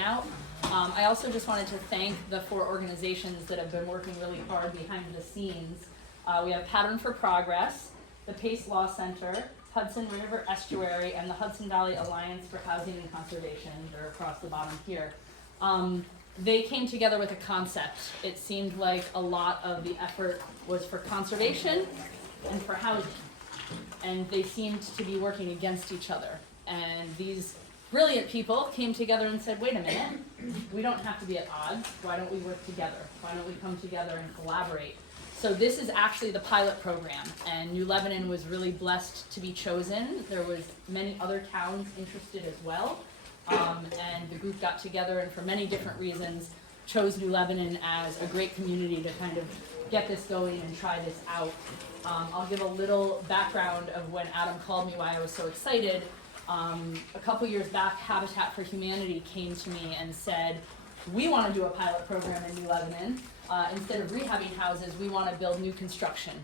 out. I also just wanted to thank the 4 organizations that have been working really hard behind the scenes. We have Pattern for Progress, the Pace Law Center, Hudson River Estuary, and the Hudson Valley Alliance for Housing and Conservation. They're across the bottom here. They came together with a concept. It seemed like a lot of the effort was for conservation and for housing. And they seemed to be working against each other. And these brilliant people came together and said, wait a minute, we don't have to be at odds. Why don't we work together? Why don't we come together and collaborate? So this is actually the pilot program, and New Lebanon was really blessed to be chosen. There was many other towns interested as well, and the group got together and for many different reasons chose New Lebanon as a great community to kind of get this going and try this out. I'll give a little background of when Adam called me, why I was so excited. A couple years back, Habitat for Humanity came to me and said, we want to do a pilot program in New Lebanon. Instead of rehabbing houses, we want to build new construction.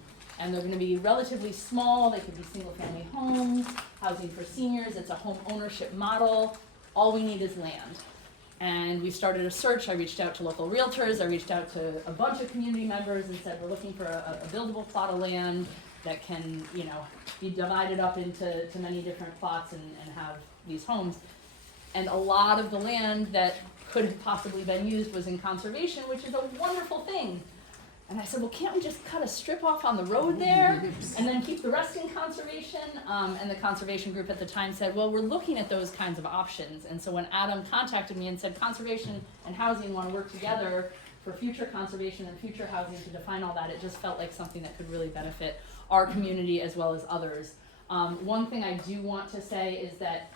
And they're going to be relatively small. They could be single-family homes, housing for seniors. It's a home ownership model. All we need is land. And we started a search. I reached out to local realtors. I reached out to a bunch of community members and said, we're looking for a buildable plot of land that can, be divided up into many different plots and have these homes. And a lot of the land that could have possibly been used was in conservation, which is a wonderful thing. And I said, well, can't we just cut a strip off on the road there and then keep the rest in conservation? And the conservation group at the time said, well, we're looking at those kinds of options. And so when Adam contacted me and said conservation and housing want to work together for future conservation and future housing to define all that, it just felt like something that could really benefit our community as well as others. One thing I do want to say is that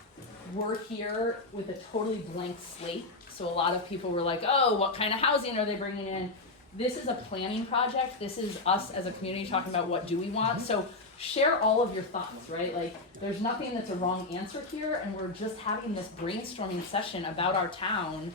we're here with a totally blank slate. So a lot of people were like, oh, what kind of housing are they bringing in? This is a planning project. This is us as a community talking about what do we want. So share all of your thoughts, right? Like there's nothing that's a wrong answer here, and we're just having this brainstorming session about our town.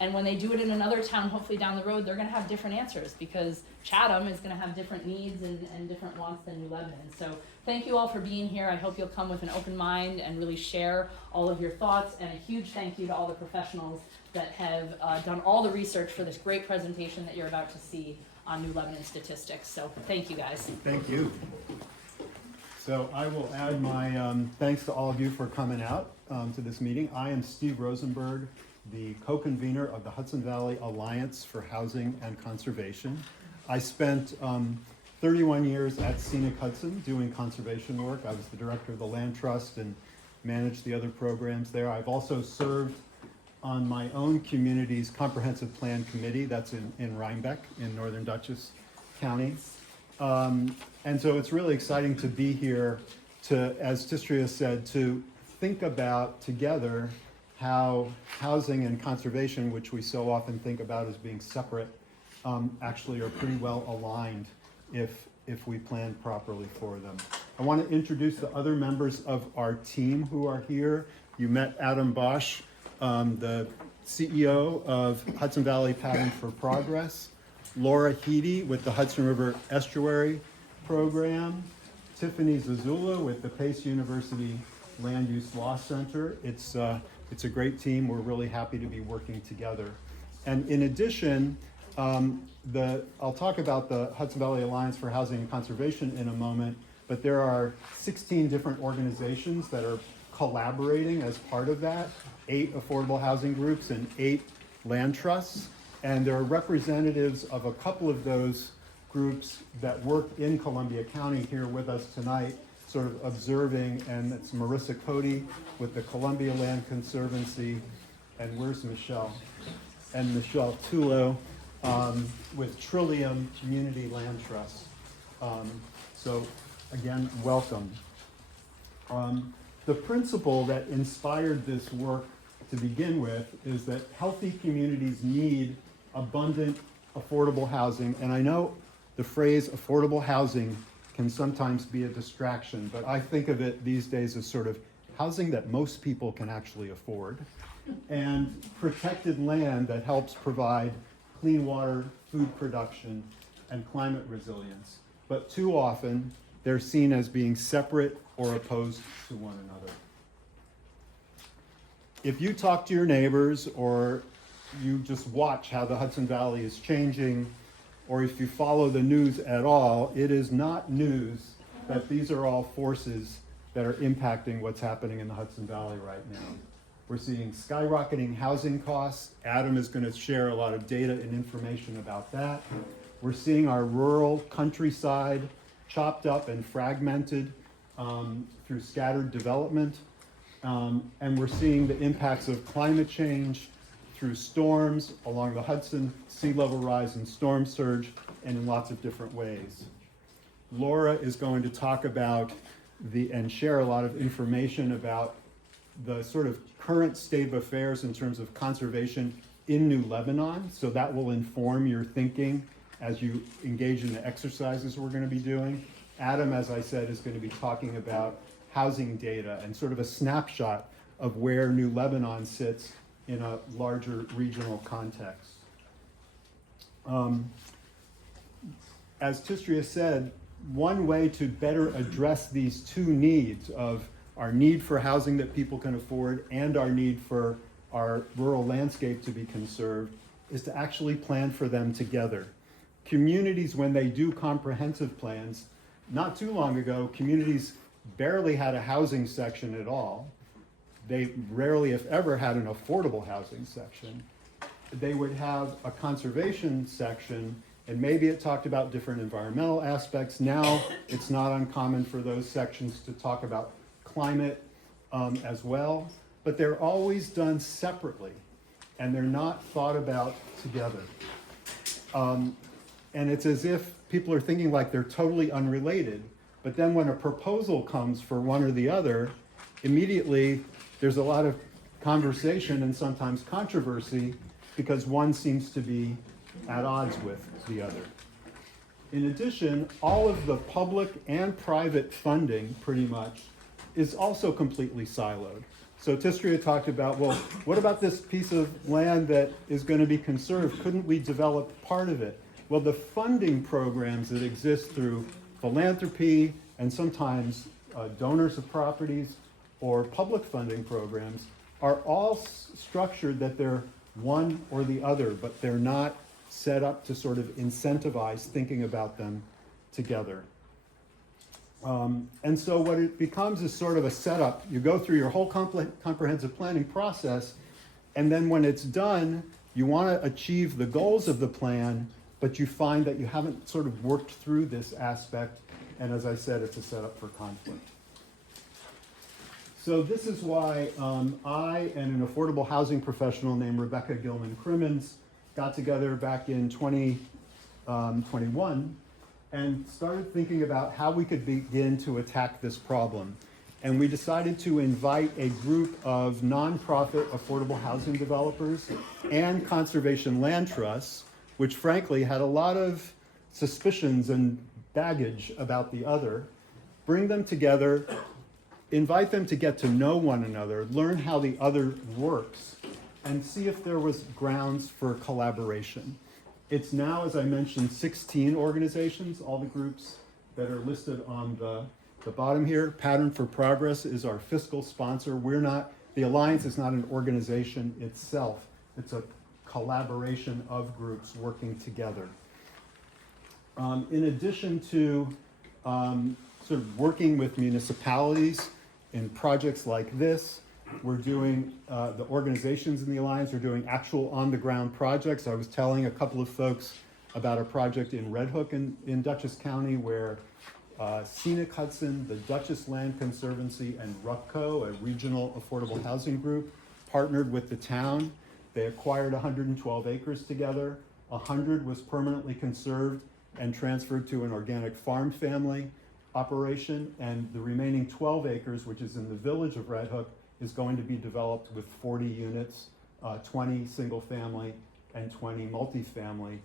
And when they do it in another town, hopefully down the road, they're gonna have different answers because Chatham is gonna have different needs and different wants than New Lebanon. So thank you all for being here. I hope you'll come with an open mind and really share all of your thoughts, and a huge thank you to all the professionals that have done all the research for this great presentation that you're about to see on New Lebanon statistics. So thank you guys. Thank you. So I will add my thanks to all of you for coming out to this meeting. I am Steve Rosenberg, the co-convener of the Hudson Valley Alliance for Housing and Conservation. I spent 31 years at Scenic Hudson doing conservation work. I was the director of the Land Trust and managed the other programs there. I've also served on my own community's comprehensive plan committee. That's in Rhinebeck in northern Dutchess County. And so it's really exciting to be here to, as Tistria said, to think about together how housing and conservation, which we so often think about as being separate, actually are pretty well aligned if we plan properly for them. I want to introduce the other members of our team who are here. You met Adam Bosch, the CEO of Hudson Valley Pattern for Progress, Laura Heedy with the Hudson River Estuary Program, Tiffany Zazula with the Pace University Land Use Law Center. It's a great team. We're really happy to be working together. And in addition, I'll talk about the Hudson Valley Alliance for Housing and Conservation in a moment, but there are 16 different organizations that are collaborating as part of that, 8 affordable housing groups and 8 land trusts. And there are representatives of a couple of those groups that work in Columbia County here with us tonight, sort of observing, and it's Marissa Cody with the Columbia Land Conservancy, and where's Michelle? And Michelle Tulo with Trillium Community Land Trust. So again, welcome. The principle that inspired this work to begin with is that healthy communities need abundant, affordable housing. And I know the phrase affordable housing can sometimes be a distraction, but I think of it these days as sort of housing that most people can actually afford, and protected land that helps provide clean water, food production, and climate resilience. But too often, they're seen as being separate or opposed to one another. if you talk to your neighbors or you just watch how the Hudson Valley is changing, or if you follow the news at all, it is not news that these are all forces that are impacting what's happening in the Hudson Valley right now. We're seeing skyrocketing housing costs. Adam is going to share a lot of data and information about that. We're seeing our rural countryside chopped up and fragmented through scattered development. And we're seeing the impacts of climate change through storms along the Hudson, sea level rise and storm surge, and in lots of different ways. Laura is going to talk about and share a lot of information about the sort of current state of affairs in terms of conservation in New Lebanon. So that will inform your thinking as you engage in the exercises we're going to be doing. Adam, as I said, is going to be talking about housing data and sort of a snapshot of where New Lebanon sits in a larger regional context. As Tistria said, one way to better address these two needs of our need for housing that people can afford and our need for our rural landscape to be conserved is to actually plan for them together. Communities, when they do comprehensive plans, not too long ago, communities barely had a housing section at all. They rarely, if ever, had an affordable housing section. They would have a conservation section, and maybe it talked about different environmental aspects. Now, it's not uncommon for those sections to talk about climate as well, but they're always done separately, and they're not thought about together. And it's as if people are thinking like they're totally unrelated, but then when a proposal comes for one or the other, immediately there's a lot of conversation and sometimes controversy because one seems to be at odds with the other. In addition, all of the public and private funding, pretty much, is also completely siloed. So Tistria talked about, well, what about this piece of land that is going to be conserved? Couldn't we develop part of it? Well, the funding programs that exist through philanthropy and sometimes donors of properties or public funding programs are all structured that they're one or the other, but they're not set up to sort of incentivize thinking about them together. And so what it becomes is sort of a setup. You go through your whole comprehensive planning process, and then when it's done, you want to achieve the goals of the plan, but you find that you haven't sort of worked through this aspect, and as I said, it's a setup for conflict. So this is why I and an affordable housing professional named Rebecca Gilman-Crimmins got together back in 2021 and started thinking about how we could begin to attack this problem. And we decided to invite a group of nonprofit affordable housing developers and conservation land trusts, which frankly had a lot of suspicions and baggage about the other, bring them together, invite them to get to know one another, learn how the other works, and see if there was grounds for collaboration. It's now, as I mentioned, 16 organizations, all the groups that are listed on the bottom here. Pattern for Progress is our fiscal sponsor. The Alliance is not an organization itself. It's a collaboration of groups working together. In addition to sort of working with municipalities in projects like this, we're doing, the organizations in the Alliance are doing actual on-the-ground projects. I was telling a couple of folks about a project in Red Hook in Dutchess County where Scenic Hudson, the Dutchess Land Conservancy, and RUPCO, a regional affordable housing group, partnered with the town. They acquired 112 acres together. 100 was permanently conserved and transferred to an organic farm family operation, and the remaining 12 acres, which is in the village of Red Hook, is going to be developed with 40 units, 20 single family and 20 multifamily,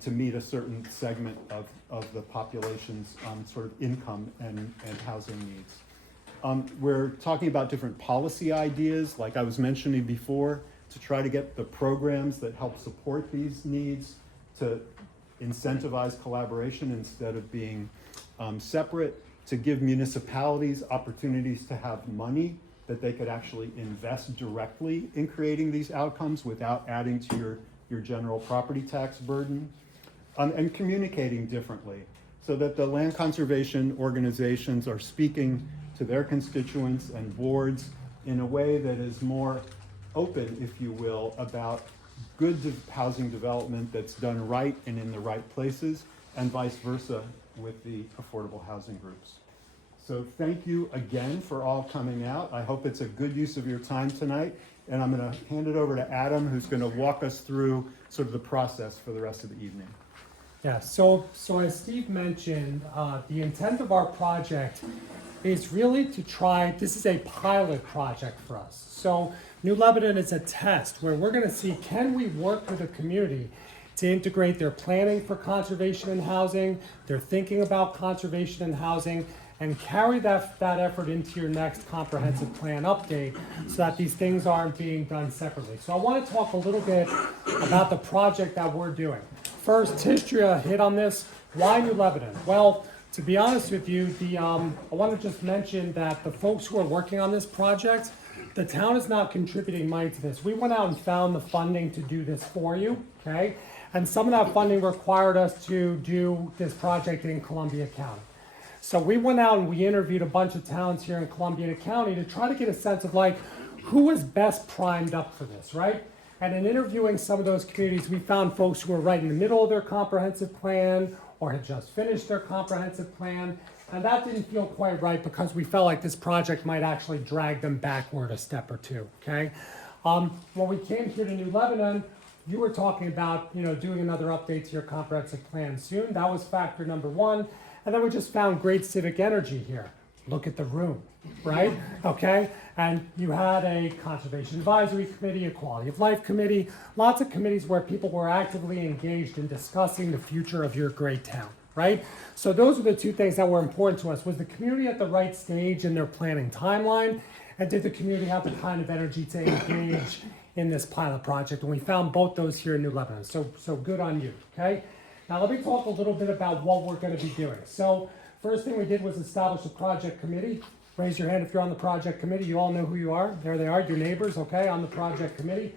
to meet a certain segment of the population's sort of income and housing needs. We're talking about different policy ideas, like I was mentioning before, to try to get the programs that help support these needs to incentivize collaboration instead of being separate, to give municipalities opportunities to have money that they could actually invest directly in creating these outcomes without adding to your general property tax burden, and communicating differently so that the land conservation organizations are speaking to their constituents and boards in a way that is more open, if you will, about good housing development that's done right and in the right places, and vice versa with the affordable housing groups. So thank you again for all coming out. I hope it's a good use of your time tonight. And I'm going to hand it over to Adam, who's going to walk us through sort of the process for the rest of the evening. Yeah, so as Steve mentioned, the intent of our project is really to try, this is a pilot project for us. So New Lebanon is a test where we're going to see, can we work with the community to integrate their planning for conservation and housing, their thinking about conservation and housing, and carry that effort into your next comprehensive plan update so that these things aren't being done separately. So I want to talk a little bit about the project that we're doing. First, Tishria hit on this. Why New Lebanon? Well, to be honest with you, I want to just mention that the folks who are working on this project, the town is not contributing money to this. We went out and found the funding to do this for you, okay? And some of that funding required us to do this project in Columbia County. So we went out and we interviewed a bunch of towns here in Columbia County to try to get a sense of like, who was best primed up for this, right? And in interviewing some of those communities, we found folks who were right in the middle of their comprehensive plan or had just finished their comprehensive plan. And that didn't feel quite right because we felt like this project might actually drag them backward a step or two, okay? When we came here to New Lebanon, you were talking about, doing another update to your comprehensive plan soon. That was factor number one. And then we just found great civic energy here. Look at the room, right? Okay, and you had a conservation advisory committee, a quality of life committee, lots of committees where people were actively engaged in discussing the future of your great town, right? So those were the two things that were important to us. Was the community at the right stage in their planning timeline? And did the community have the kind of energy to engage in this pilot project? And we found both those here in New Lebanon. So good on you, okay? Now let me talk a little bit about what we're going to be doing. So first thing we did was establish a project committee. Raise your hand if you're on the project committee. You all know who you are. There they are, your neighbors, okay, on the project committee.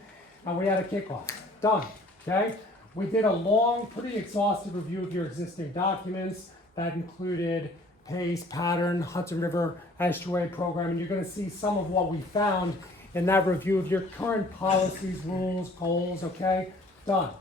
And we had a kickoff. Done, okay? We did a long, pretty exhaustive review of your existing documents. That included PACE, Pattern, Hudson River Estuary Program, and you're going to see some of what we found in that review of your current policies, rules, goals, okay? Done.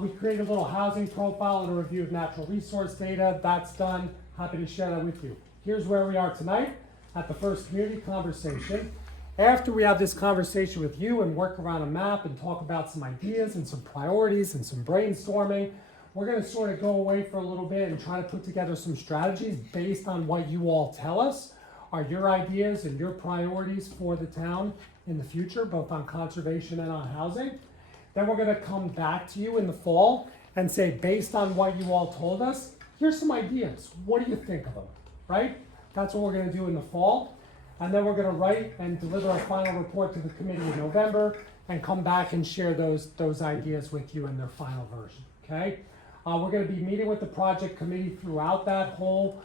We created a little housing profile and a review of natural resource data. That's done. Happy to share that with you. Here's where we are tonight at the first community conversation. After we have this conversation with you and work around a map and talk about some ideas and some priorities and some brainstorming, we're going to sort of go away for a little bit and try to put together some strategies based on what you all tell us are your ideas and your priorities for the town in the future, both on conservation and on housing. Then we're going to come back to you in the fall and say, based on what you all told us, here's some ideas. What do you think of them, right? That's what we're going to do in the fall. And then we're going to write and deliver a final report to the committee in November and come back and share those ideas with you in their final version, okay? We're going to be meeting with the project committee throughout that whole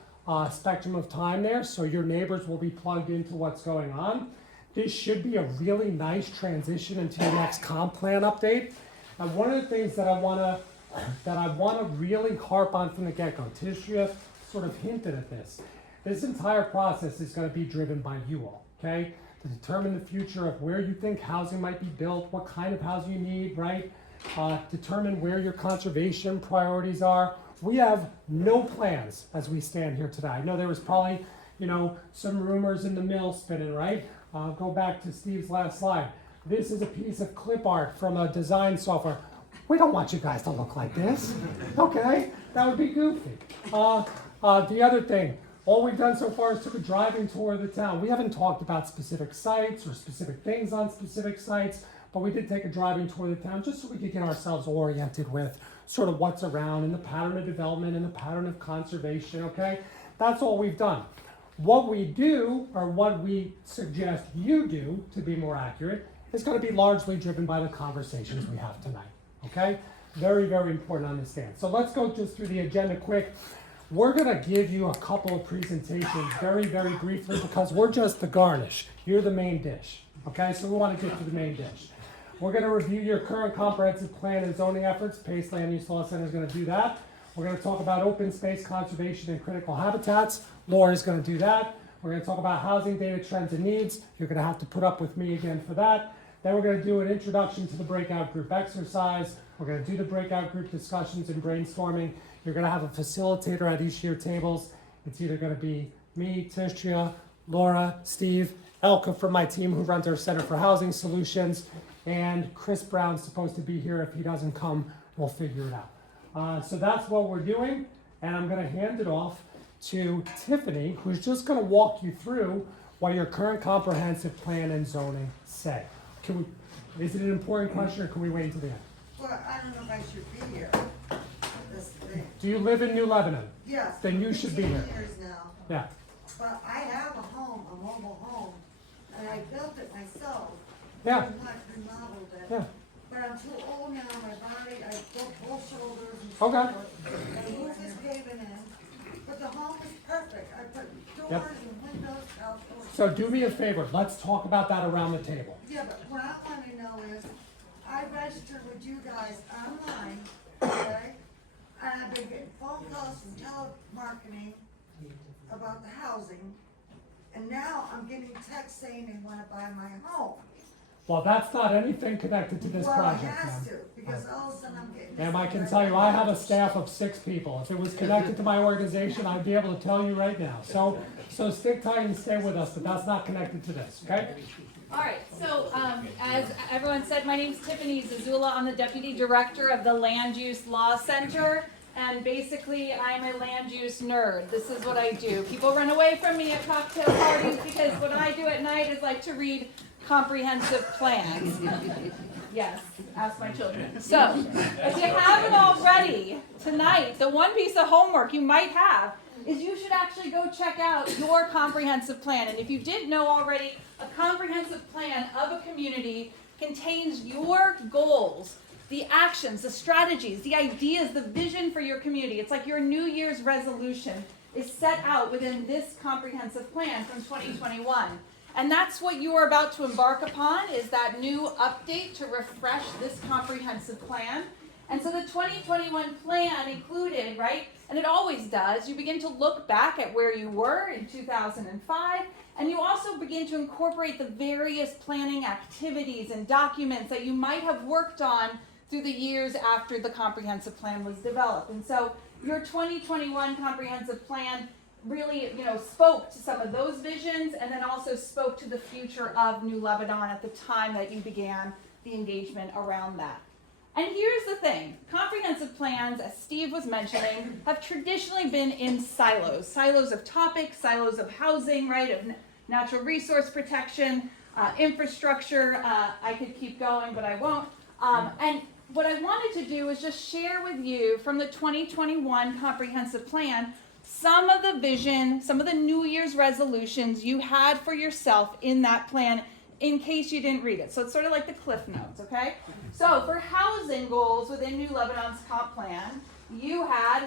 spectrum of time there, so your neighbors will be plugged into what's going on. This should be a really nice transition into your next comp plan update. And one of the things that I want to really harp on from the get-go, Tishria sort of hinted at this. This entire process is going to be driven by you all, okay? To determine the future of where you think housing might be built, what kind of housing you need, right? Determine where your conservation priorities are. We have no plans as we stand here today. I know there was probably, some rumors in the mill spinning, right? Go back to Steve's last slide. This is a piece of clip art from a design software. We don't want you guys to look like this, okay? That would be goofy. The other thing, all we've done so far is took a driving tour of the town. We haven't talked about specific sites or specific things on specific sites, but we did take a driving tour of the town just so we could get ourselves oriented with sort of what's around and the pattern of development and the pattern of conservation, okay? That's all we've done. What we do, or what we suggest you do, to be more accurate, is going to be largely driven by the conversations we have tonight, okay? Very, very important to understand. So let's go just through the agenda quick. We're gonna give you a couple of presentations very, very briefly because we're just the garnish. You're the main dish, okay? So we wanna get to the main dish. We're gonna review your current comprehensive plan and zoning efforts. Pace Land Use Law Center is gonna do that. We're gonna talk about open space conservation and critical habitats. Laura's gonna do that. We're gonna talk about housing data trends and needs. You're gonna have to put up with me again for that. Then we're gonna do an introduction to the breakout group exercise. We're gonna do the breakout group discussions and brainstorming. You're gonna have a facilitator at each of your tables. It's either gonna be me, Tishria, Laura, Steve, Elka from my team who runs our Center for Housing Solutions, and Chris Brown's supposed to be here. If he doesn't come, we'll figure it out. So that's what we're doing, and I'm gonna hand it off to Tiffany, who's just gonna walk you through what your current comprehensive plan and zoning say. Is it an important question, or can we wait until the end? Well, I don't know if I should be here. This thing. Do you live in New Lebanon? Yes. Then you should be 15 here. years now, Yeah. but I have a home, a mobile home, and I built it myself. Yeah. I'm not remodeled it. Yeah. But I'm too old now, my body, I broke both shoulders and Okay. so forth. The roof is caving in, but the home is perfect. I put doors Yep. and windows, outdoors. So do me a favor, let's talk about that around the table. Yeah, but what I wanna know is, I registered with you guys online, okay? And I've been getting phone calls from telemarketing about the housing. And now I'm getting texts saying they wanna buy my home. Well, that's not anything connected to this Well, it project, has ma'am. to, because all of a sudden I'm getting. Ma'am, I can tell you, I have a staff of 6 people. If it was connected to my organization, I'd be able to tell you right now. So stick tight and stay with us, but that's not connected to this, okay? All right, so as everyone said, my name's Tiffany Zazula. I'm the Deputy Director of the Land Use Law Center, and basically I'm a land use nerd. This is what I do. People run away from me at cocktail parties because what I do at night is like to read comprehensive plans. Yes, ask my children. So, if you haven't already, tonight, the one piece of homework you might have is you should actually go check out your comprehensive plan. And if you didn't know already, a comprehensive plan of a community contains your goals, the actions, the strategies, the ideas, the vision for your community. It's like your New Year's resolution is set out within this comprehensive plan from 2021. And that's what you are about to embark upon, is that new update to refresh this comprehensive plan. And so the 2021 plan included, right, and it always does, you begin to look back at where you were in 2005, and you also begin to incorporate the various planning activities and documents that you might have worked on through the years after the comprehensive plan was developed. And so your 2021 comprehensive plan really, spoke to some of those visions, and then also spoke to the future of New Lebanon at the time that you began the engagement around that. And here's the thing, comprehensive plans, as Steve was mentioning, have traditionally been in silos of topics, silos of housing, right, of natural resource protection, infrastructure. I could keep going, but I won't. And what I wanted to do is just share with you from the 2021 comprehensive plan some of the vision, some of the New Year's resolutions you had for yourself in that plan, in case you didn't read it. So it's sort of like the Cliff Notes, okay? So for housing goals within New Lebanon's comp plan, you had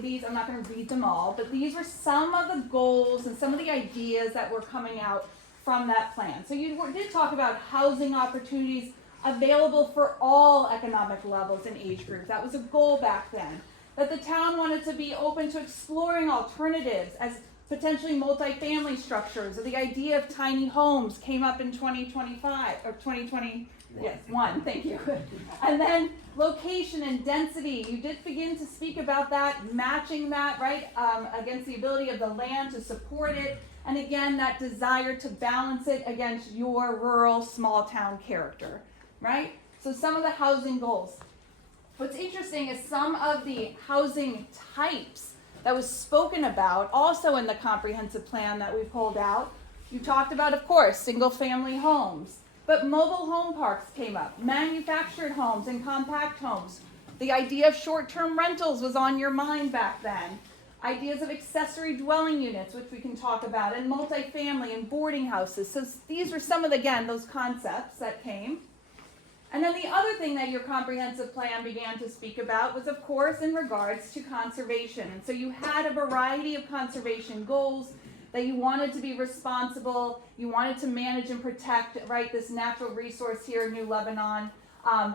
these, I'm not going to read them all, but these were some of the goals and some of the ideas that were coming out from that plan. So you did talk about housing opportunities available for all economic levels and age groups. That was a goal back then. That the town wanted to be open to exploring alternatives as potentially multifamily structures, or the idea of tiny homes came up in 2025, or 2020, yes, one, thank you. And then location and density, you did begin to speak about that, matching that, right, against the ability of the land to support it, and again, that desire to balance it against your rural, small town character, right? So some of the housing goals. What's interesting is some of the housing types that was spoken about also in the comprehensive plan that we pulled out. You talked about, of course, single-family homes, but mobile home parks came up, manufactured homes and compact homes. The idea of short-term rentals was on your mind back then. Ideas of accessory dwelling units, which we can talk about, and multifamily and boarding houses. So these were some of, again, those concepts that came. And then the other thing that your comprehensive plan began to speak about was, of course, in regards to conservation. And so you had a variety of conservation goals that you wanted to be responsible, you wanted to manage and protect, right, this natural resource here in New Lebanon.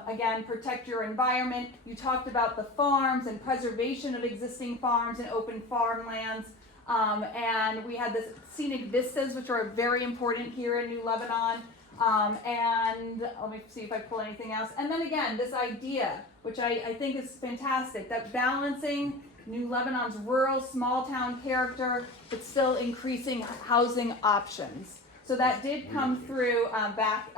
Again, protect your environment. You talked about the farms and preservation of existing farms and open farmlands. And we had the scenic vistas, which are very important here in New Lebanon. And let me see if I pull anything else. And then again, this idea, which I think is fantastic, that balancing New Lebanon's rural small town character, but still increasing housing options. So that did come through back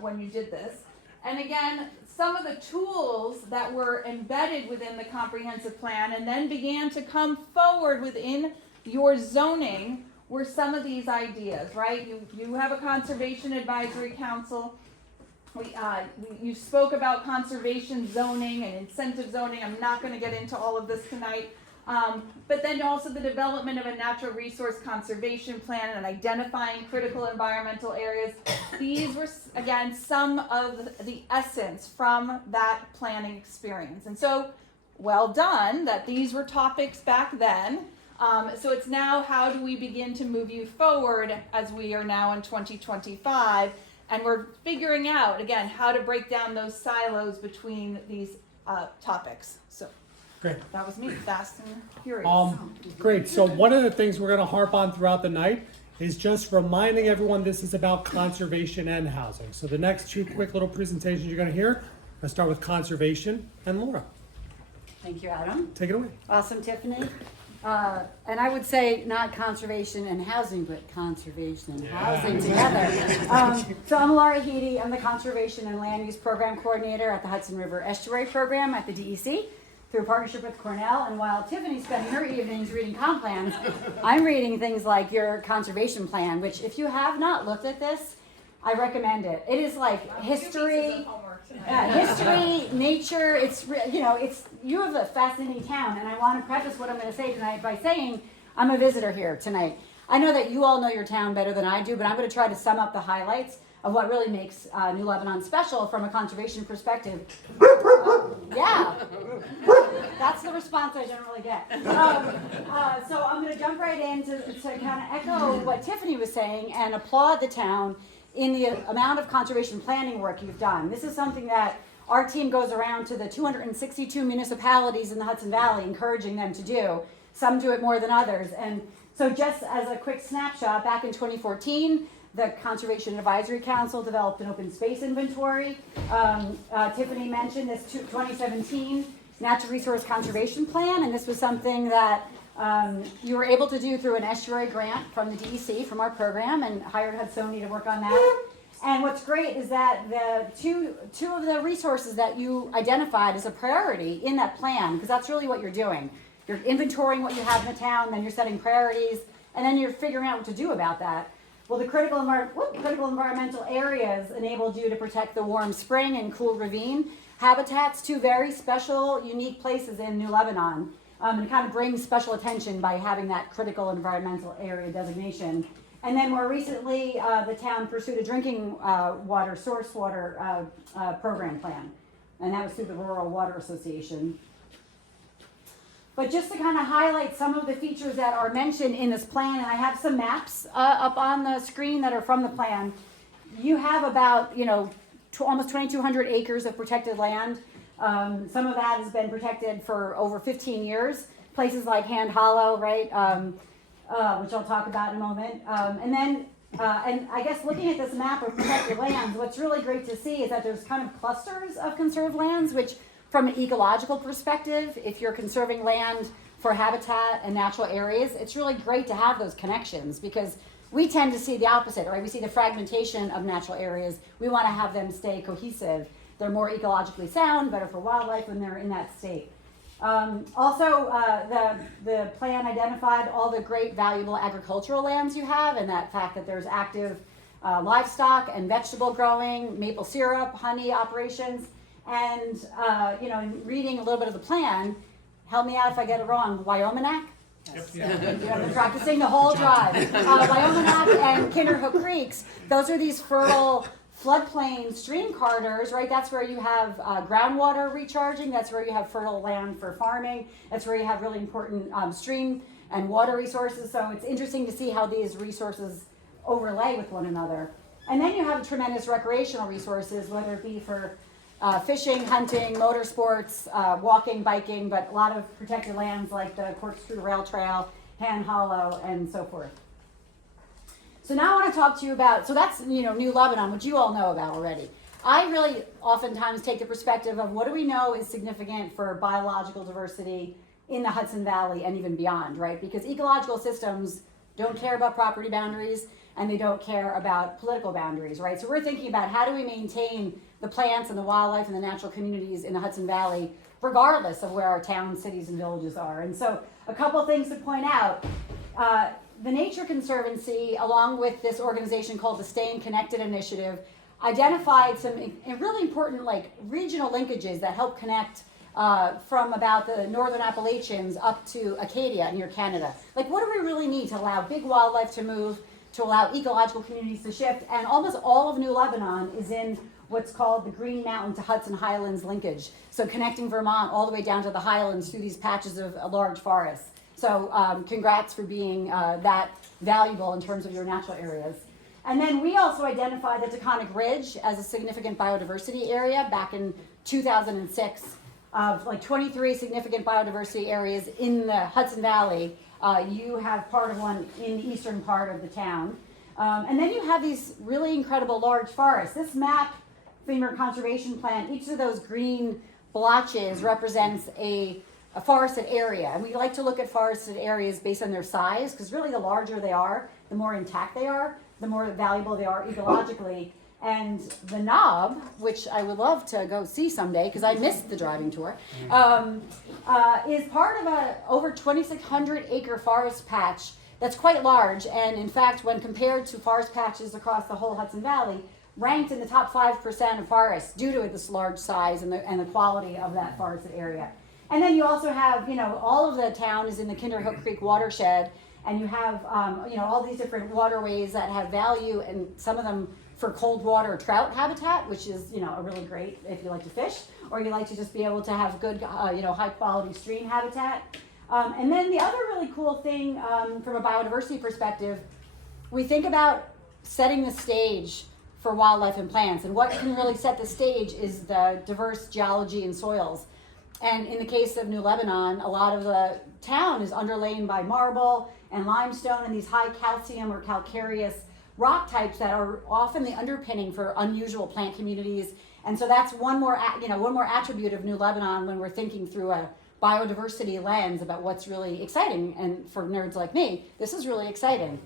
when you did this. And again, some of the tools that were embedded within the comprehensive plan and then began to come forward within your zoning were some of these ideas, right? You have a conservation advisory council. You spoke about conservation zoning and incentive zoning. I'm not going to get into all of this tonight. But then also the development of a natural resource conservation plan and identifying critical environmental areas. These were, again, some of the essence from that planning experience. And so, well done that these were topics back then. So it's now, how do we begin to move you forward as we are now in 2025? And we're figuring out, again, how to break down those silos between these topics. So Great. that was me, fast and furious. Great. So one of the things we're going to harp on throughout the night is just reminding everyone this is about conservation and housing. So the next two quick little presentations you're going to hear, I'll start with conservation and Laura. Thank you, Adam. Take it away. Awesome, Tiffany. And I would say not conservation and housing, but conservation and housing together. So I'm Laura Heedy. I'm the Conservation and Land Use Program Coordinator at the Hudson River Estuary Program at the DEC through a partnership with Cornell. And while Tiffany's spending her evenings reading comp plans, I'm reading things like your conservation plan, which if you have not looked at this, I recommend it. It is like history. History, nature, you have a fascinating town, and I want to preface what I'm going to say tonight by saying I'm a visitor here tonight. I know that you all know your town better than I do, but I'm going to try to sum up the highlights of what really makes New Lebanon special from a conservation perspective. Yeah, that's the response I generally get. So I'm going to jump right in to kind of echo what Tiffany was saying and applaud the town in the amount of conservation planning work you've done. This is something that our team goes around to the 262 municipalities in the Hudson Valley, encouraging them to do. Some do it more than others. And so just as a quick snapshot, back in 2014, the Conservation Advisory Council developed an open space inventory. Tiffany mentioned this 2017 Natural Resource Conservation Plan, and this was something that you were able to do through an estuary grant from the DEC, from our program, and hired Hudsoni to work on that. And what's great is that the two of the resources that you identified as a priority in that plan, because that's really what you're doing. You're inventorying what you have in the town, then you're setting priorities, and then you're figuring out what to do about that. Well, the critical environmental areas enabled you to protect the warm spring and cool ravine habitats, two very special, unique places in New Lebanon. And kind of brings special attention by having that critical environmental area designation. And then more recently, the town pursued a drinking water, source water program plan. And that was through the Rural Water Association. But just to kind of highlight some of the features that are mentioned in this plan, and I have some maps up on the screen that are from the plan. You have about, almost 2,200 acres of protected land. Some of that has been protected for over 15 years. Places like Hand Hollow, right, which I'll talk about in a moment. And I guess looking at this map of protected lands, what's really great to see is that there's kind of clusters of conserved lands, which from an ecological perspective, if you're conserving land for habitat and natural areas, it's really great to have those connections because we tend to see the opposite, right? We see the fragmentation of natural areas. We want to have them stay cohesive. They're more ecologically sound, better for wildlife when they're in that state. Also, the plan identified all the great valuable agricultural lands you have and that fact that there's active livestock and vegetable growing, maple syrup, honey operations. And, in reading a little bit of the plan, help me out if I get it wrong, Wyominack? Yes. You have been practicing the whole drive. Wyominack and Kinderhook Creeks, those are these fertile floodplain stream corridors, right? That's where you have groundwater recharging. That's where you have fertile land for farming. That's where you have really important stream and water resources. So it's interesting to see how these resources overlay with one another. And then you have tremendous recreational resources, whether it be for fishing, hunting, motorsports, walking, biking, but a lot of protected lands like the Corkscrew Rail Trail, Hand Hollow, and so forth. So now I want to talk to you about, so that's, New Lebanon, which you all know about already. I really oftentimes take the perspective of what do we know is significant for biological diversity in the Hudson Valley and even beyond, right? Because ecological systems don't care about property boundaries and they don't care about political boundaries, right? So we're thinking about how do we maintain the plants and the wildlife and the natural communities in the Hudson Valley, regardless of where our towns, cities, and villages are. And so a couple things to point out. The Nature Conservancy, along with this organization called the Staying Connected Initiative, identified some really important regional linkages that help connect from about the northern Appalachians up to Acadia near Canada. What do we really need to allow big wildlife to move, to allow ecological communities to shift? And almost all of New Lebanon is in what's called the Green Mountain to Hudson Highlands linkage. So connecting Vermont all the way down to the Highlands through these patches of large forests. So congrats for being that valuable in terms of your natural areas. And then we also identified the Taconic Ridge as a significant biodiversity area back in 2006. Of 23 significant biodiversity areas in the Hudson Valley, you have part of one in the eastern part of the town. And then you have these really incredible large forests. This map, FEMA Conservation Plan, each of those green blotches represents a forested area. And we like to look at forested areas based on their size, because really the larger they are, the more intact they are, the more valuable they are ecologically. And the knob, which I would love to go see someday because I missed the driving tour, is part of a over 2,600 acre forest patch that's quite large. And in fact, when compared to forest patches across the whole Hudson Valley, ranked in the top 5% of forests due to this large size and the quality of that forested area. And then you also have, all of the town is in the Kinderhook Creek watershed, and you have, all these different waterways that have value, and some of them for cold water trout habitat, which is, a really great if you like to fish, or you like to just be able to have good, high quality stream habitat. And then the other really cool thing from a biodiversity perspective, we think about setting the stage for wildlife and plants, and what can really set the stage is the diverse geology and soils. And in the case of New Lebanon, a lot of the town is underlain by marble and limestone and these high calcium or calcareous rock types that are often the underpinning for unusual plant communities. And so that's one more attribute of New Lebanon when we're thinking through a biodiversity lens about what's really exciting. And for nerds like me, this is really exciting.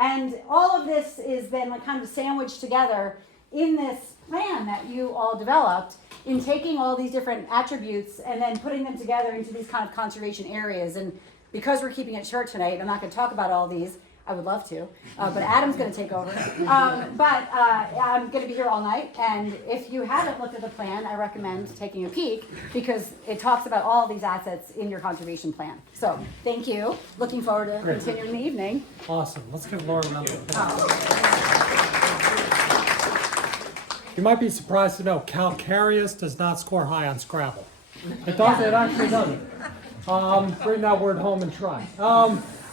And all of this is then kind of sandwiched together in this plan that you all developed in taking all these different attributes and then putting them together into these kind of conservation areas. And because we're keeping it short tonight, I'm not going to talk about all these. I would love to, but Adam's going to take over. But I'm going to be here all night, and if you haven't looked at the plan, I recommend taking a peek because it talks about all these assets in your conservation plan. So thank you. Looking forward to continuing the evening. Awesome. Let's give Laura a round of applause. You might be surprised to know calcareous does not score high on Scrabble. It does. It actually doesn't. Bring that word home and try.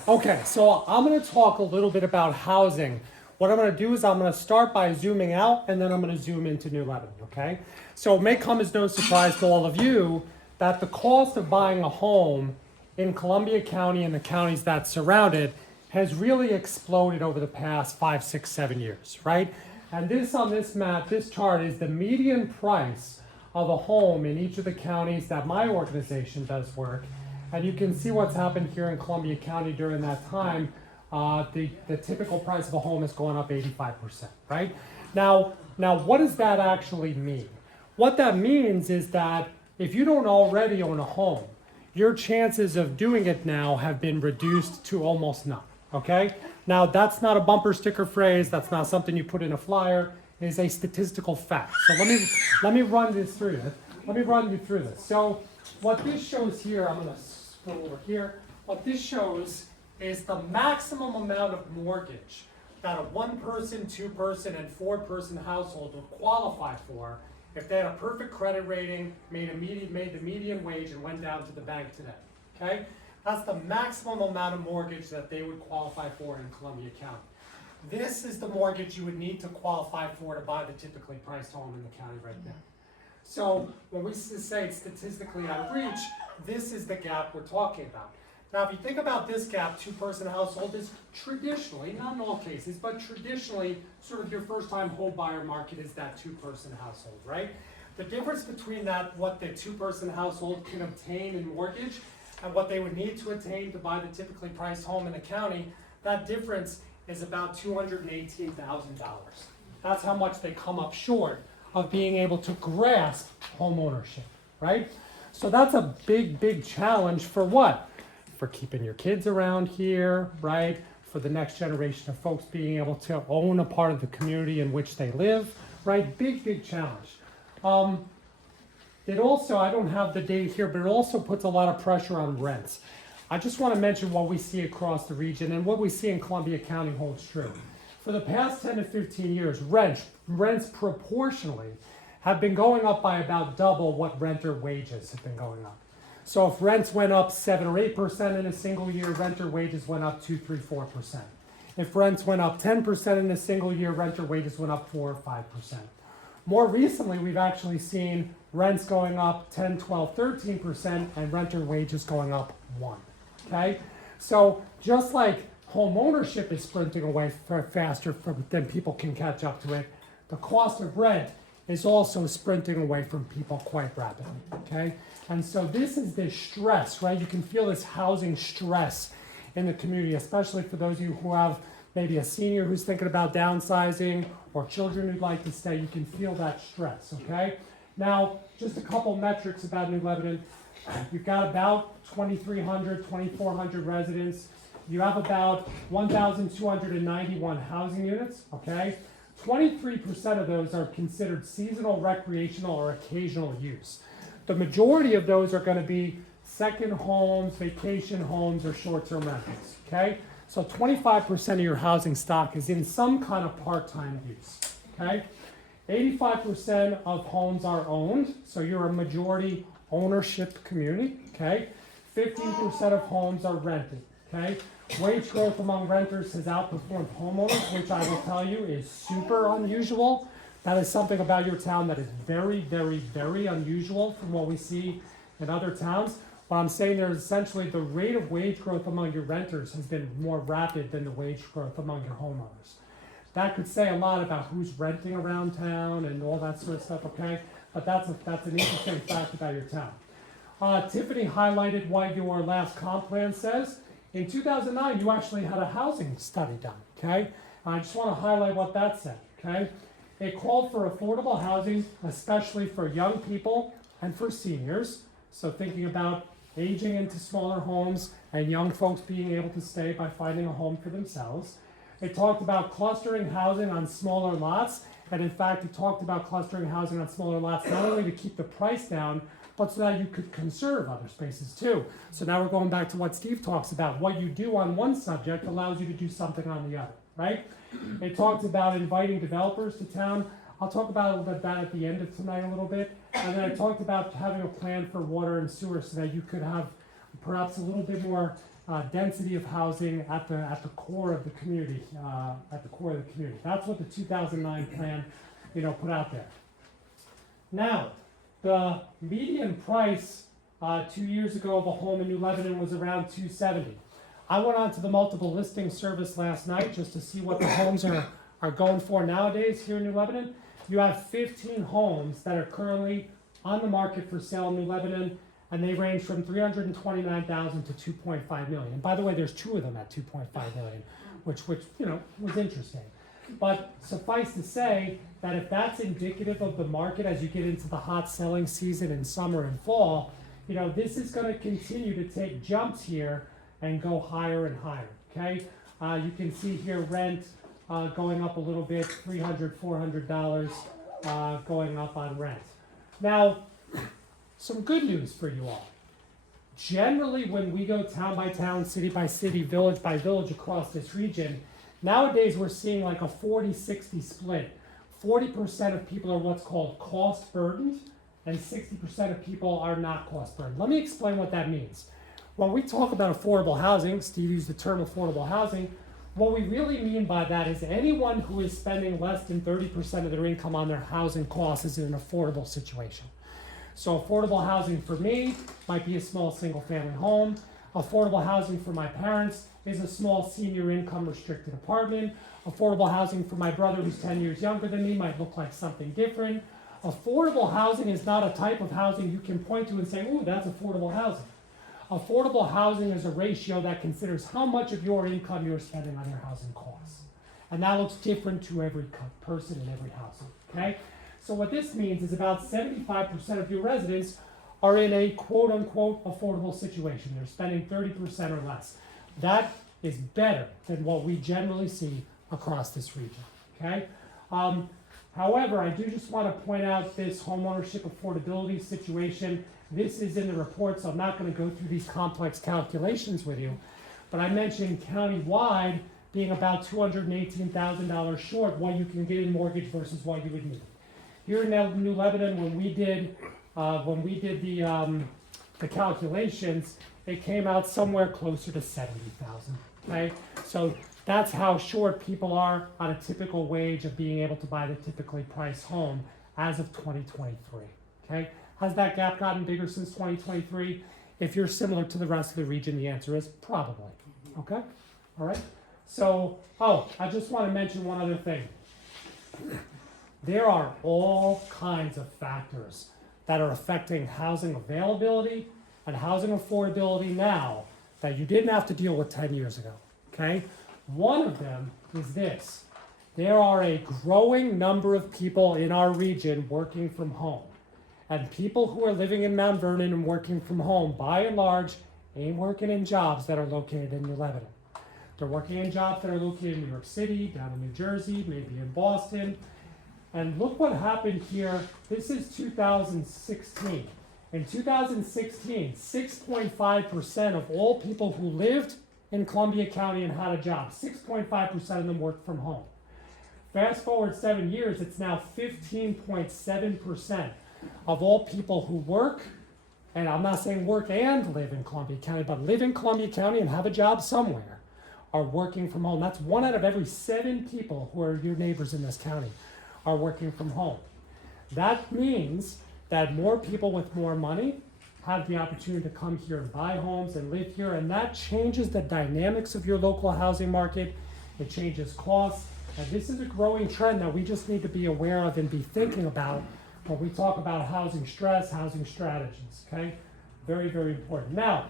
Okay, so I'm going to talk a little bit about housing. What I'm going to do is I'm going to start by zooming out, and then I'm going to zoom into New Lebanon, okay? So it may come as no surprise to all of you that the cost of buying a home in Columbia County and the counties that surround it has really exploded over the past 5, 6, 7 years, right? And this on this map, this chart is the median price of a home in each of the counties that my organization does work. And you can see what's happened here in Columbia County during that time. The typical price of a home has gone up 85%, right? Now, what does that actually mean? What that means is that if you don't already own a home, your chances of doing it now have been reduced to almost none, okay? Now, that's not a bumper sticker phrase. That's not something you put in a flyer. It is a statistical fact. So let me run this through this. Let me run you through this. So what this shows here, I'm going to go over here. What this shows is the maximum amount of mortgage that a 1-person, 2-person, and 4-person household would qualify for if they had a perfect credit rating, made the median wage, and went down to the bank today, okay? That's the maximum amount of mortgage that they would qualify for in Columbia County. This is the mortgage you would need to qualify for to buy the typically priced home in the county right now. So when we say it's statistically out of reach, this is the gap we're talking about. Now, if you think about this gap, 2-person household is traditionally, not in all cases, but traditionally, sort of your first-time home buyer market is that 2-person household, right? The difference between that, what the 2-person household can obtain in mortgage and what they would need to attain to buy the typically priced home in the county, that difference is about $218,000. That's how much they come up short of being able to grasp home ownership, right? So that's a big, big challenge for what? For keeping your kids around here, right? For the next generation of folks being able to own a part of the community in which they live, right? Big, big challenge. It also, I don't have the date here, but it also puts a lot of pressure on rents. I just want to mention what we see across the region, and what we see in Columbia County holds true. For the past 10 to 15 years, rents proportionally have been going up by about double what renter wages have been going up. So if rents went up 7 or 8% in a single year, renter wages went up 2, 3, 4%. If rents went up 10% in a single year, renter wages went up 4 or 5%. More recently, we've actually seen rents going up 10, 12, 13%, and renter wages going up 1. Okay? So just like home ownership is sprinting away faster than people can catch up to it, the cost of rent is also sprinting away from people quite rapidly. Okay? And so this is the stress, right? You can feel this housing stress in the community, especially for those of you who have maybe a senior who's thinking about downsizing or children who'd like to stay. You can feel that stress, okay? Now, just a couple metrics about New Lebanon. You've got about 2,300, 2,400 residents. You have about 1,291 housing units, okay? 23% of those are considered seasonal, recreational, or occasional use. The majority of those are going to be second homes, vacation homes, or short-term rentals, okay? So 25% of your housing stock is in some kind of part-time use, okay? 85% of homes are owned, so you're a majority ownership community, okay? 15% of homes are rented, okay? Wage growth among renters has outperformed homeowners, which I will tell you is super unusual. That is something about your town that is very, very, very unusual from what we see in other towns. What I'm saying there is essentially the rate of wage growth among your renters has been more rapid than the wage growth among your homeowners. That could say a lot about who's renting around town and all that sort of stuff, okay? But that's an interesting fact about your town. Tiffany highlighted what your last comp plan says. In 2009, you actually had a housing study done, okay? I just want to highlight what that said, okay? It called for affordable housing, especially for young people and for seniors. So thinking about aging into smaller homes and young folks being able to stay by finding a home for themselves. It talked about clustering housing on smaller lots, and in fact, it talked about clustering housing on smaller lots not only to keep the price down, but so that you could conserve other spaces too. So now we're going back to what Steve talks about. What you do on one subject allows you to do something on the other, right? It talked about inviting developers to town. I'll talk about that at the end of tonight a little bit. And then I talked about having a plan for water and sewer so that you could have perhaps a little bit more density of housing at the core of the community. That's what the 2009 plan, put out there. Now, the median price 2 years ago of a home in New Lebanon was around $270,000. I went onto the multiple listing service last night just to see what the homes are going for nowadays here in New Lebanon. You have 15 homes that are currently on the market for sale in New Lebanon, and they range from $329,000 to $2.5 million. And by the way, there's 2 of them at $2.5 million, which was interesting. But suffice to say that if that's indicative of the market as you get into the hot selling season in summer and fall, this is going to continue to take jumps here and go higher and higher, okay? You can see here rent going up a little bit, $300, $400 going up on rent. Now, some good news for you all. Generally, when we go town by town, city by city, village by village across this region, Nowadays, we're seeing like a 40-60 split. 40% of people are what's called cost burdened, and 60% of people are not cost burdened. Let me explain what that means. When we talk about affordable housing, Steve used the term affordable housing, what we really mean by that is anyone who is spending less than 30% of their income on their housing costs is in an affordable situation. So affordable housing for me might be a small single family home. Affordable housing for my parents is a small senior income restricted apartment. Affordable housing for my brother who's 10 years younger than me might look like something different. Affordable housing is not a type of housing you can point to and say, ooh, that's affordable housing. Affordable housing is a ratio that considers how much of your income you're spending on your housing costs. And that looks different to every person in every housing, okay? So what this means is about 75% of your residents are in a quote-unquote affordable situation. They're spending 30% or less. That is better than what we generally see across this region, okay? However, I do just want to point out this homeownership affordability situation. This is in the report, so I'm not going to go through these complex calculations with you. But I mentioned countywide being about $218,000 short what you can get in mortgage versus what you would need. Here in New Lebanon, when we did the calculations, it came out somewhere closer to 70,000. Okay, so that's how short people are on a typical wage of being able to buy the typically priced home as of 2023. Okay, has that gap gotten bigger since 2023? If you're similar to the rest of the region, the answer is probably. Okay, all right. So, I just want to mention one other thing. There are all kinds of factors that are affecting housing availability and housing affordability now that you didn't have to deal with 10 years ago, okay? One of them is this. There are a growing number of people in our region working from home. And people who are living in Mount Vernon and working from home, by and large, ain't working in jobs that are located in New Lebanon. They're working in jobs that are located in New York City, down in New Jersey, maybe in Boston. And look what happened here. This is 2016. In 2016, 6.5% of all people who lived in Columbia County and had a job, 6.5% of them worked from home. Fast forward 7 years, it's now 15.7% of all people who work, and I'm not saying work and live in Columbia County, but live in Columbia County and have a job somewhere, are working from home. That's 1 out of every 7 people who are your neighbors in this county are working from home. That means that more people with more money have the opportunity to come here and buy homes and live here, and that changes the dynamics of your local housing market. It changes costs, and this is a growing trend that we just need to be aware of and be thinking about when we talk about housing stress, housing strategies, okay? Very, very important. Now,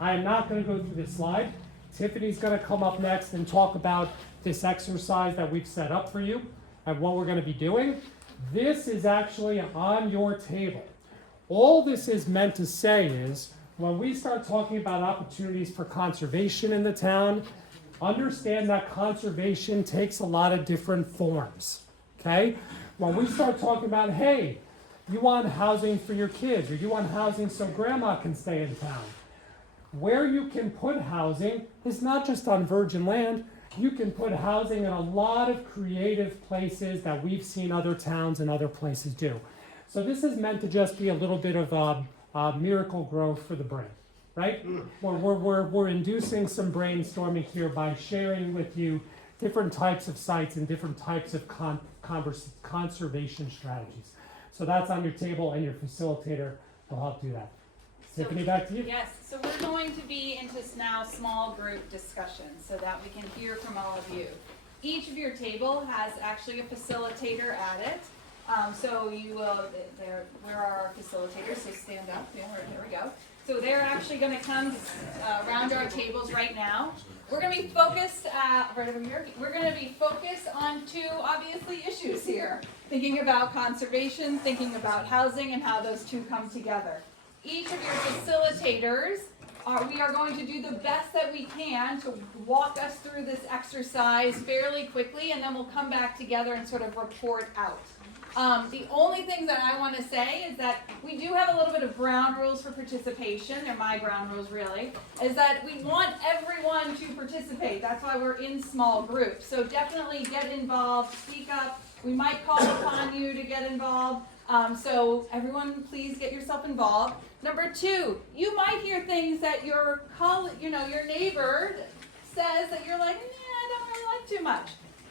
I am not going to go through this slide. Tiffany's going to come up next and talk about this exercise that we've set up for you and what we're going to be doing. This is actually on your table. All this is meant to say is when we start talking about opportunities for conservation in the town, understand that conservation takes a lot of different forms, okay? When we start talking about, hey, you want housing for your kids or you want housing so grandma can stay in town, where you can put housing is not just on virgin land. You can put housing in a lot of creative places that we've seen other towns and other places do. So this is meant to just be a little bit of miracle growth for the brain, right? We're inducing some brainstorming here by sharing with you different types of sites and different types of conservation strategies. So that's on your table, and your facilitator will help do that. Tiffany, back to you. Yes, so we're going to be into now small group discussions so that we can hear from all of you. Each of your table has actually a facilitator at it. So you will, where are our facilitators? So stand up, there we go. So they're actually going to come around our tables right now. We're going to be focused, right over here, we're going to be focused on 2, obviously, issues here. Thinking about conservation, thinking about housing, and how those 2 come together. Each of your facilitators we are going to do the best that we can to walk us through this exercise fairly quickly, and then we'll come back together and sort of report out. The only thing that I want to say is that we do have a little bit of ground rules for participation. They're my ground rules, really. Is that we want everyone to participate. That's why we're in small groups. So definitely get involved, speak up. We might call upon you to get involved. So everyone, please get yourself involved. Number two, you might hear things that your your neighbor says that you're like, I don't really like too much.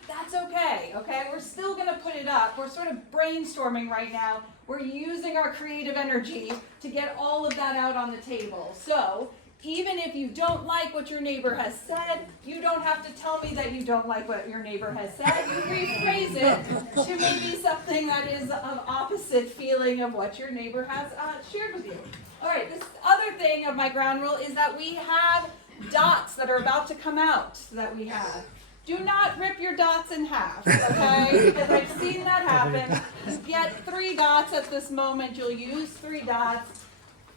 That's okay, We're still gonna put it up. We're sort of brainstorming right now. We're using our creative energy to get all of that out on the table. So, even if you don't like what your neighbor has said, you don't have to tell me that you don't like what your neighbor has said. You rephrase it to maybe something that is of opposite feeling of what your neighbor has shared with you. All right, this other thing of my ground rule is that we have dots that are about to come out that we have. Do not rip your dots in half, okay? Because I've seen that happen. Just get 3 dots at this moment. You'll use 3 dots.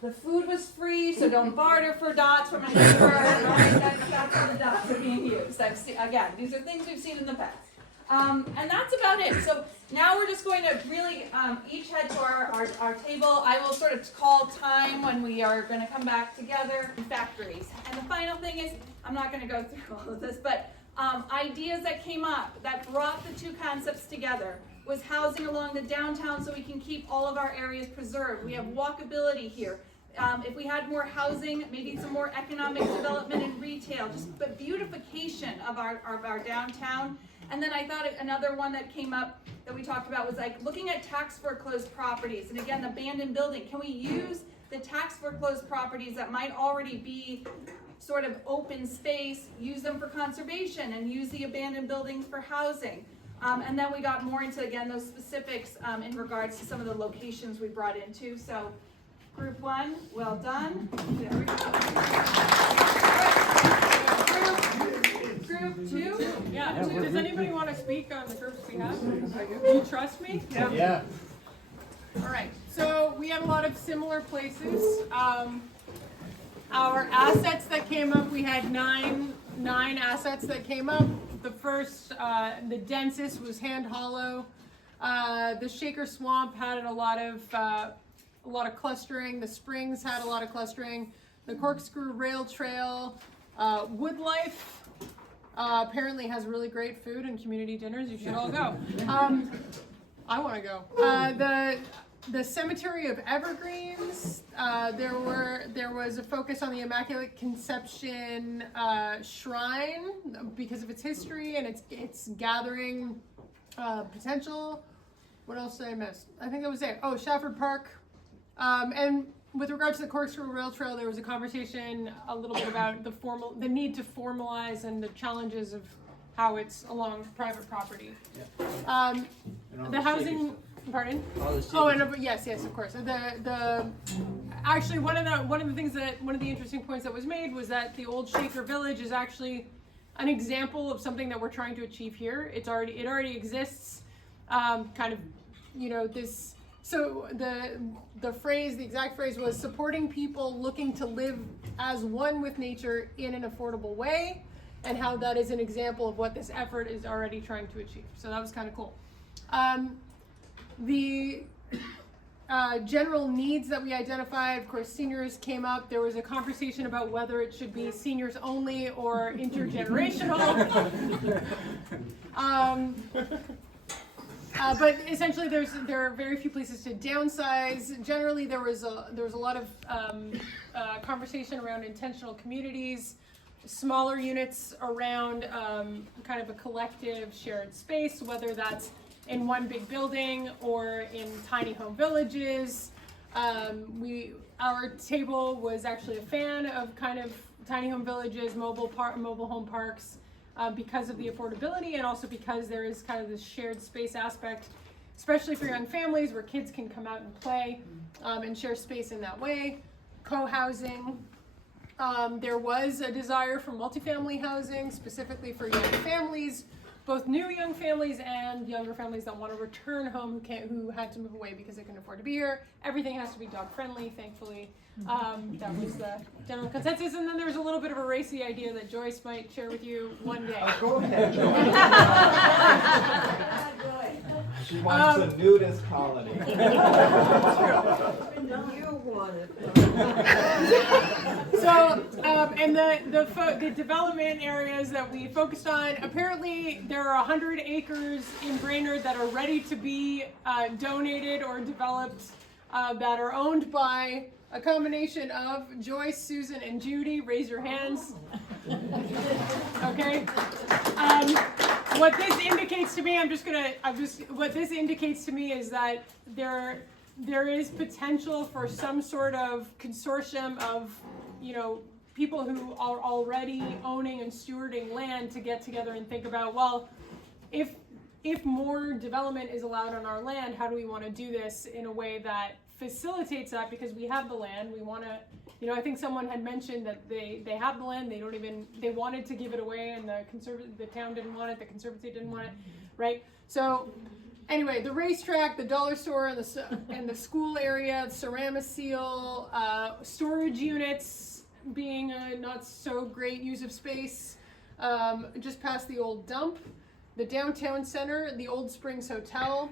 The food was free, so don't barter for dots from a neighbor, right? That's how the dots are being used. Again, these are things we've seen in the past. And that's about it. So now we're just going to really each head to our table. I will sort of call time when we are going to come back together in factories. And the final thing is, I'm not going to go through all of this, but ideas that came up that brought the 2 concepts together was housing along the downtown so we can keep all of our areas preserved. We have walkability here. If we had more housing, maybe some more economic development and retail, just the beautification of our downtown. And then I thought another one that came up that we talked about was like looking at tax foreclosed properties. And again, abandoned building. Can we use the tax foreclosed properties that might already be sort of open space, use them for conservation, and use the abandoned buildings for housing? And then we got more into, again, those specifics in regards to some of the locations we brought into. So group 1, well done. There we go. Group 2. Yeah, does anybody want to speak on the groups we have? Do you trust me? Yeah. All right, so we had a lot of similar places. Our assets that came up, we had nine assets that came up. The first, the densest was Hand Hollow. The Shaker Swamp had a lot of clustering. The Springs had a lot of clustering. The Corkscrew Rail Trail, Woodlife apparently has really great food and community dinners. You should all go. I want to go. The Cemetery of Evergreens, there was a focus on the Immaculate Conception Shrine because of its history and its gathering potential. What else did I miss? I think that was it. Oh, Shafford Park. And with regard to the Corkscrew Rail Trail, there was a conversation a little bit about the need to formalize and the challenges of how it's along private property. The housing. Pardon? Oh, and yes, of course. Actually, one of the interesting points that was made was that the old Shaker Village is actually an example of something that we're trying to achieve here. It already exists. This. So the exact phrase was supporting people looking to live as one with nature in an affordable way, and how that is an example of what this effort is already trying to achieve. So that was kind of cool. The general needs that we identified, of course, seniors came up. There was a conversation about whether it should be seniors only or intergenerational. But essentially, there are very few places to downsize. Generally, there was a lot of conversation around intentional communities, smaller units around kind of a collective shared space, whether that's in one big building or in tiny home villages. Our table was actually a fan of kind of tiny home villages, mobile home parks, because of the affordability and also because there is kind of this shared space aspect, especially for young families where kids can come out and play and share space in that way. Co-housing. There was a desire for multifamily housing, specifically for young families both new young families and younger families that want to return home who had to move away because they couldn't afford to be here. Everything has to be dog friendly, thankfully. That was the general consensus, and then there was a little bit of a racy idea that Joyce might share with you one day. Go ahead, She wants a nudist colony. You want it. So, and the development areas that we focused on, apparently there are 100 acres in Brainerd that are ready to be donated or developed that are owned by a combination of Joyce, Susan, and Judy. Raise your hands. Okay. What this indicates to me, what this indicates to me is that there is potential for some sort of consortium of, people who are already owning and stewarding land to get together and think about, well, if more development is allowed on our land, how do we want to do this in a way that facilitates that? Because we have the land, we want to, I think someone had mentioned that they have the land, they wanted to give it away, and the town didn't want it, the Conservancy didn't want it, right? So anyway, the racetrack, the dollar store, and the school area, Ceramacele, storage units being a not so great use of space, just past the old dump, the downtown center, the Old Springs Hotel,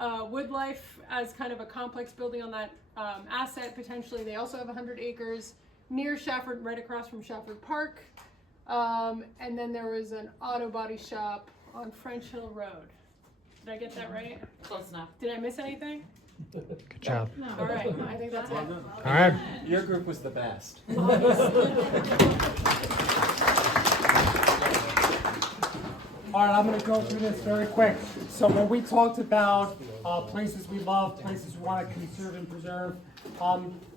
Woodlife as kind of a complex building on that asset, potentially. They also have 100 acres near Shafford, right across from Shafford Park. And then there was an auto body shop on French Hill Road. Did I get that right? Close enough. Did I miss anything? Good job. All right, I think that's it. All right. Your group was the best. All right, I'm going to go through this very quick. So when we talked about places we love, places we want to conserve and preserve,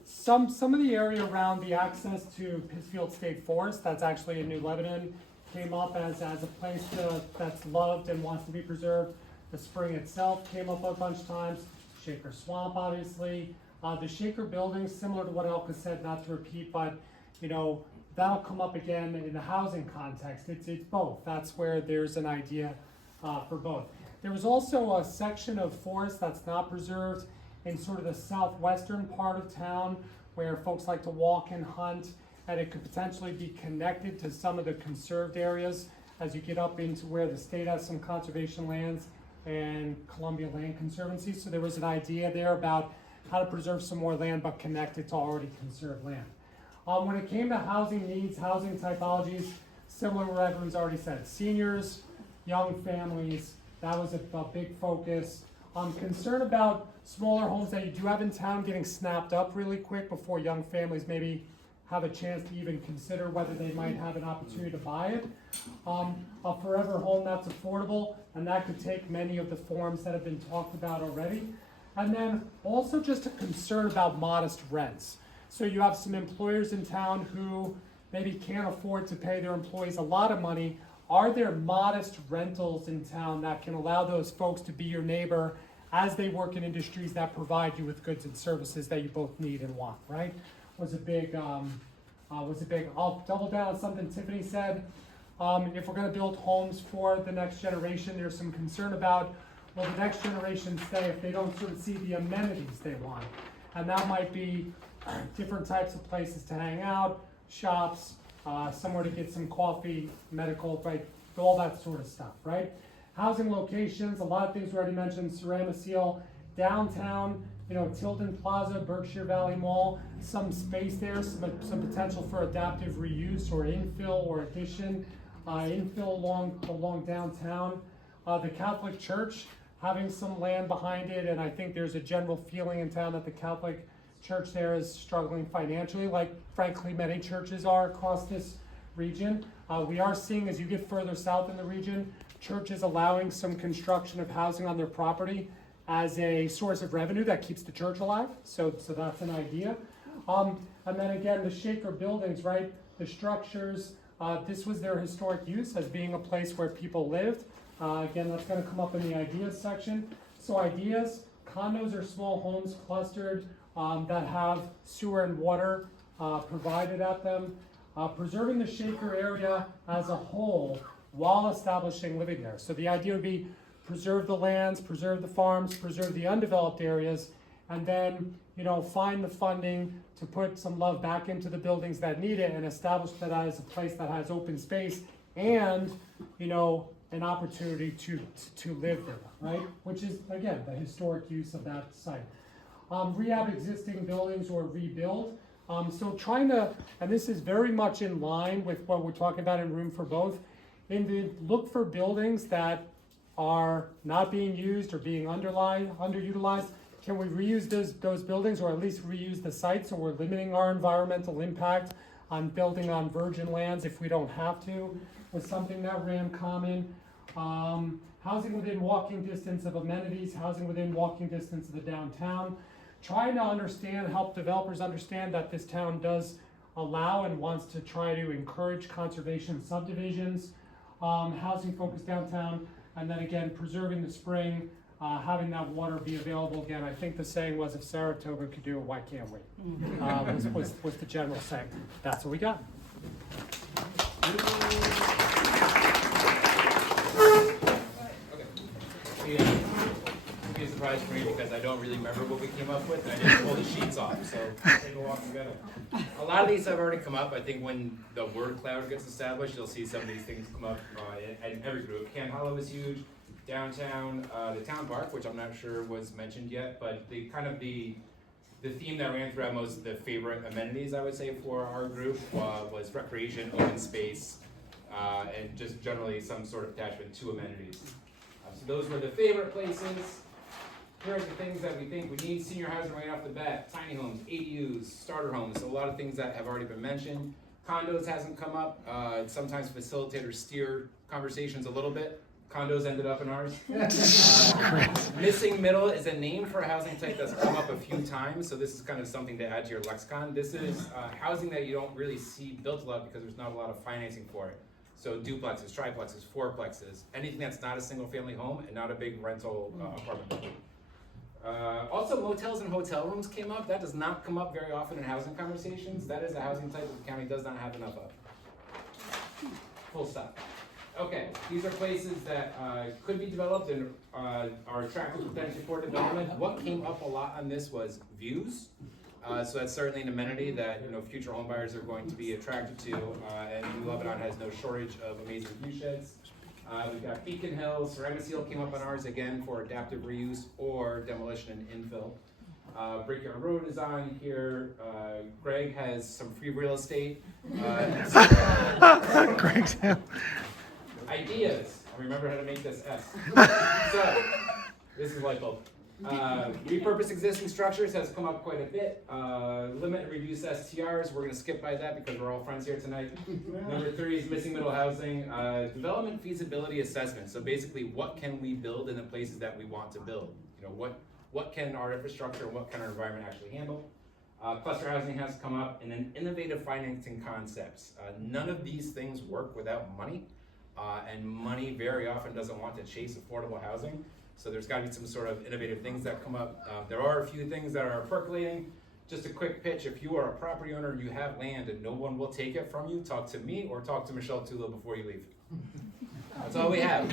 some of the area around the access to Pittsfield State Forest, that's actually in New Lebanon, came up as a place that's loved and wants to be preserved. The spring itself came up a bunch of times. Shaker Swamp, obviously. The Shaker building, similar to what Elka said, not to repeat, but that'll come up again in the housing context. It's both. That's where there's an idea for both. There was also a section of forest that's not preserved in sort of the southwestern part of town where folks like to walk and hunt, and it could potentially be connected to some of the conserved areas as you get up into where the state has some conservation lands and Columbia Land Conservancy. So there was an idea there about how to preserve some more land but connect it to already conserved land. When it came to housing needs, housing typologies, similar to what everyone's already said. Seniors, young families, that was a big focus. Concern about smaller homes that you do have in town getting snapped up really quick before young families maybe have a chance to even consider whether they might have an opportunity to buy it. A forever home that's affordable, and that could take many of the forms that have been talked about already. And then also just a concern about modest rents. So you have some employers in town who maybe can't afford to pay their employees a lot of money. Are there modest rentals in town that can allow those folks to be your neighbor as they work in industries that provide you with goods and services that you both need and want, right? Was a big, I'll double down on something Tiffany said. If we're gonna build homes for the next generation, there's some concern about, will the next generation stay if they don't sort of see the amenities they want? And that might be different types of places to hang out, shops, somewhere to get some coffee, medical, right, all that sort of stuff, right? Housing locations, a lot of things we already mentioned, Ceramacele, downtown, Tilden Plaza, Berkshire Valley Mall, some space there, some potential for adaptive reuse or infill or addition, infill along downtown. The Catholic Church, having some land behind it, and I think there's a general feeling in town that the Catholic Church there is struggling financially, like frankly many churches are across this region. We are seeing, as you get further south in the region, churches allowing some construction of housing on their property as a source of revenue that keeps the church alive. So that's an idea. And then again, the Shaker buildings, right? The structures, this was their historic use as being a place where people lived. Again, that's gonna come up in the ideas section. So ideas, condos are small homes clustered that have sewer and water provided at them. Preserving the Shaker area as a whole, while establishing living there. So the idea would be preserve the lands, preserve the farms, preserve the undeveloped areas, and then, find the funding to put some love back into the buildings that need it and establish that as a place that has open space and, an opportunity to live there, right? Which is, again, the historic use of that site. Rehab existing buildings or rebuild. So trying to, and this is very much in line with what we're talking about in Room for Both, look for buildings that are not being used or being underutilized. Can we reuse those buildings, or at least reuse the site, so we're limiting our environmental impact on building on virgin lands if we don't have to, was something that ran common. Housing within walking distance of amenities, housing within walking distance of the downtown. Trying to help developers understand that this town does allow and wants to try to encourage conservation subdivisions, housing focused downtown, and then again, preserving the spring, having that water be available again. I think the saying was, if Saratoga could do it, why can't we? Was the general saying. That's what we got. Yeah. It'll be a surprise for me because I don't really remember what we came up with, and I just pulled the sheets off, so we'll take a walk together. A lot of these have already come up. I think when the word cloud gets established, you'll see some of these things come up in every group. Can Hollow is huge. Downtown, the town park, which I'm not sure was mentioned yet, but the theme that ran throughout most of the favorite amenities, I would say, for our group was recreation, open space, and just generally some sort of attachment to amenities. So those were the favorite places. Here are the things that we think we need. Senior housing right off the bat, tiny homes, ADUs, starter homes, so a lot of things that have already been mentioned. Condos hasn't come up. Sometimes facilitators steer conversations a little bit. Condos ended up in ours. Missing middle is a name for a housing type that's come up a few times, so this is kind of something to add to your lexicon. This is housing that you don't really see built a lot because there's not a lot of financing for it. So duplexes, triplexes, fourplexes, anything that's not a single family home and not a big rental apartment. Also, motels and hotel rooms came up. That does not come up very often in housing conversations. That is a housing type that the county does not have enough of. Full stop. Okay, these are places that could be developed and are attractive potentially for development. What came up a lot on this was views. So that's certainly an amenity that future home buyers are going to be attracted to, and New Lebanon has no shortage of amazing view sheds. We've got Beacon Hill, Ceramic Seal came up on ours again for adaptive reuse or demolition and infill. Brickyard Road is on here. Greg has some free real estate. Greg's Ideas. I remember how to make this S. So, this is light bulb. Repurpose existing structures has come up quite a bit. Limit and reduce STRs. We're going to skip by that because we're all friends here tonight. Number 3 is missing middle housing. Development feasibility assessment. So basically, what can we build in the places that we want to build? What can our infrastructure and what can our environment actually handle? Cluster housing has come up, and then innovative financing concepts. None of these things work without money, and money very often doesn't want to chase affordable housing. So there's got to be some sort of innovative things that come up. There are a few things that are percolating. Just a quick pitch: if you are a property owner and you have land and no one will take it from you, talk to me or talk to Michelle Tula before you leave. That's all we have.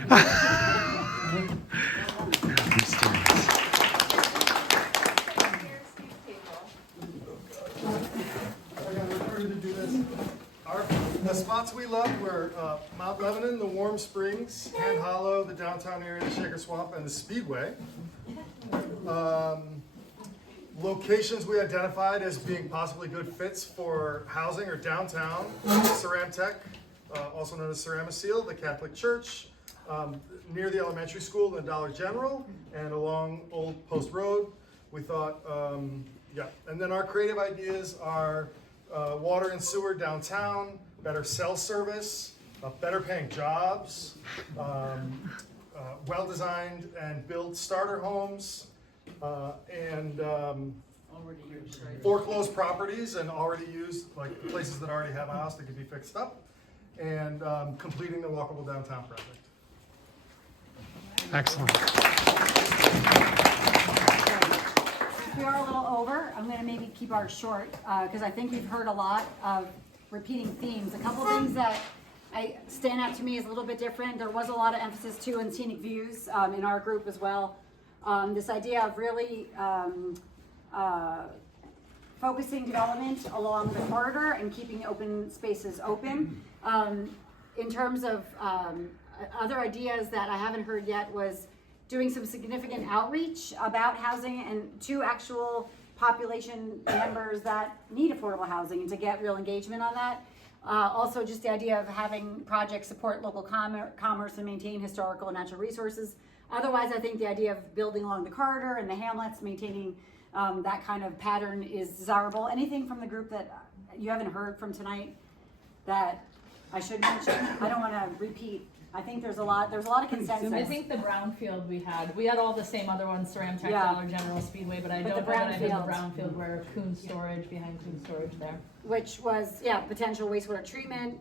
The spots we loved were Mount Lebanon, the Warm Springs, Hand Hollow, the downtown area, the Shaker Swamp, and the Speedway. Locations we identified as being possibly good fits for housing or downtown: Ceramtech, also known as Ceramic Seal, the Catholic Church, near the elementary school and Dollar General, and along Old Post Road. We thought, and then our creative ideas are water and sewer downtown, better cell service, better paying jobs, well-designed and built starter homes, and foreclosed properties and already used, like places that already have a house that could be fixed up, and completing the walkable downtown project. Excellent. We are a little over. I'm going to maybe keep ours short because I think we've heard a lot of repeating themes. A couple things that stand out to me is a little bit different. There was a lot of emphasis too on scenic views in our group as well. This idea of really focusing development along the corridor and keeping open spaces open. In terms of other ideas that I haven't heard yet was doing some significant outreach about housing and to actual population members that need affordable housing and to get real engagement on that. Also just the idea of having projects support local commerce and maintain historical and natural resources. Otherwise, I think the idea of building along the corridor and the hamlets, maintaining that kind of pattern is desirable. Anything from the group that you haven't heard from tonight that I should mention? I don't want to repeat. I think there's a lot of consensus. I think the brownfield we had all the same other ones, Ceramic Tech, Yeah. Dollar General, Speedway, but I But don't the know that I heard the brownfield. brownfield where Coon Storage, behind Coon Storage there. Which was, potential wastewater treatment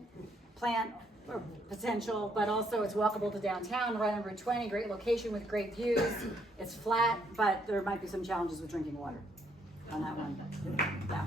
plant or potential, but also it's walkable to downtown, right on Route 20, great location with great views. It's flat, but there might be some challenges with drinking water on that one. Yeah.